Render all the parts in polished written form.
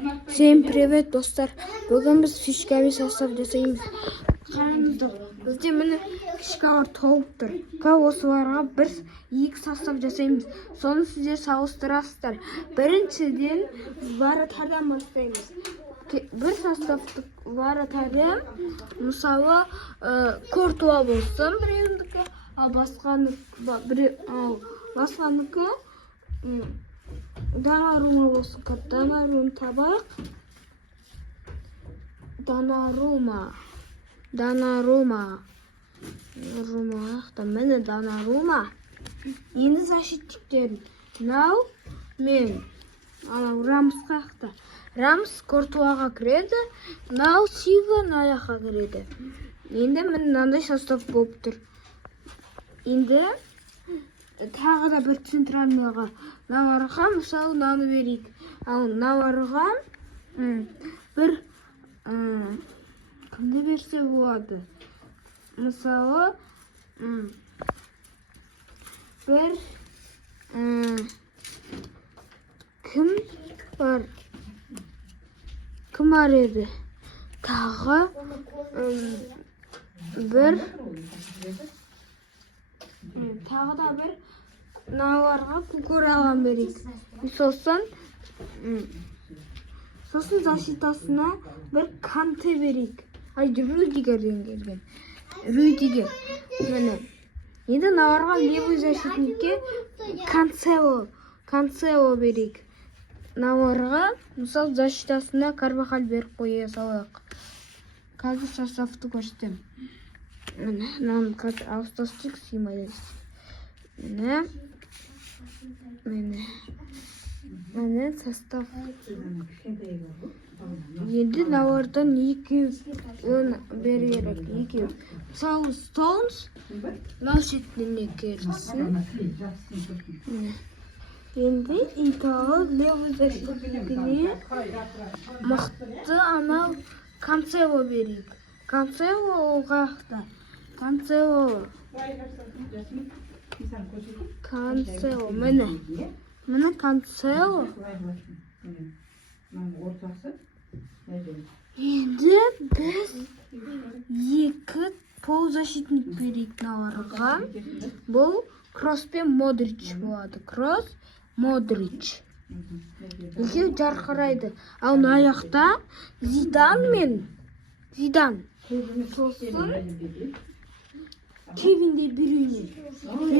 Всем привет, достар. Бүгін біз фишкамен состав жасаймыз. Қараңыздар, бізде міне фишкалар толып тұр. Осыларға бір екі состав жасаймыз. Соны сіздер салыстырасыздар. Біріншіден варатардан бастаймыз. Бір составты варатардан, мысалы, Кортуа болсын біреуіндікі, ал басқаныкі Донарума болсын. Донарума табақ. Донарума. Міне Донарума. Енді защитниктерін. Нау мен. Рамсқа ақты. Рамс Кортуаға кіреді. Нау Сива Наяқа кіреді. Енді міне мынандай состав болып тұр. Енді тағы да бір центральныйға Наварға мысалы мынаны берейік. Ал Наварға бір кімді берсе болады? Мысалы бір кім бар? Кім бар еді? Тағы бір тағы да бір Наварға кукуралан берейік. Сосын защитасына бір Канте берейік. Рюдигерден келген. Рюдигер. Енді Наварға левый защитникке Канцело берейік. Наварға, мысалы, защитасына Карвахаль беріп қоя салайық. Қазір составты көрсетем. Мынаны қазір ауыстастық сыймайды. Міне состав. Енді Навардан екеуін беру керек. Мысалы, Стоунс мал шетіне келсін. Енді Италы левый защитникіне мықты анау Канцело берейік. Канцело оғақты. Канцело, міне Канцело. Енді біз екі полузащитник берейік Наварға. Бұл Кросс пен Модрич болады. Кросс, Модрич. Екеу жарқырайды. Ал аяқта Зидан мен Зидан. Сосын Кевин де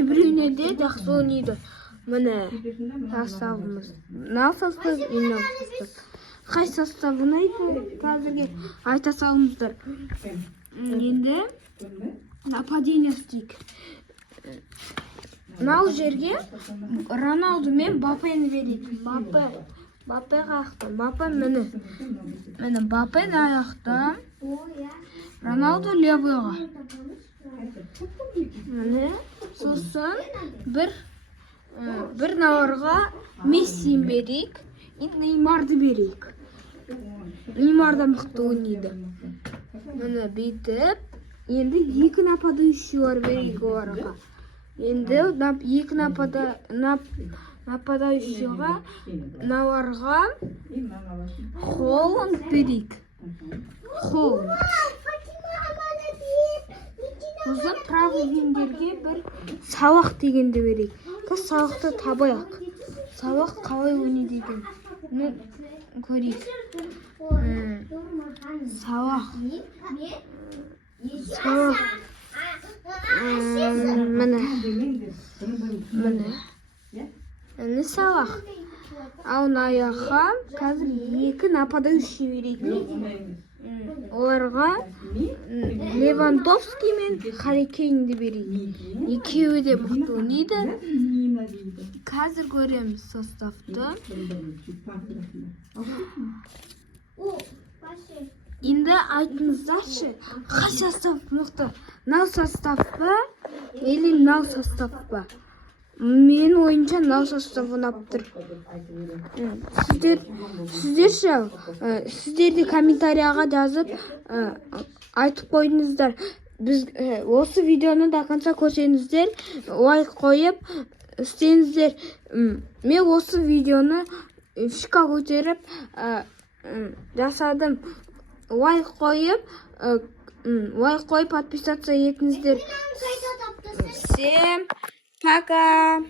Брюйне де жақсы ойнайды. Міне составымыз. Мынау состав, мынау состав. Қай составын қазірге айта салыңыздар. Енді нападение істейік. Мынау жерге Роналду мен Баппені берейік. Баппе қақты. Баппе міне. Баппе аяқта. Роналду левыйға. Міне. Сосын бір Наварға Мессиін берейік. Енді Неймарды берейік. Неймарда мықты ойнайды. Міне бүйтіп. Енді екі нападающийлар берейік оларға. Енді екі нападающийға Наварға Холланд берейік. Холланд. Сосын правый вингерге бір Салах дегенді берейік. Салахты табайық. Салах қалай ойнайды екен? Көрейік. Салах. Міне Салах. Ал аяққа қазір екі нападающий берейік. Оларға Левандовский мен Харри Кейнді берейік. Екеуі де мықты ойнайды. Қазір көреміз составты. Енді айтыңыздаршы, қай состав мықты? Мынау состав ба, или мынау состав ба? Мен ойынша мынау состав ұнап тұр. Сіздер де комментарияға жазып айтып қойыңыздар. Біз осы видеоны до конца көрсеңіздер, лайк қойып істеңіздер. Мен осы видеоны фишка көтеріп жасадым. Лайк қойып, подписаться етіңіздер. Всем пока.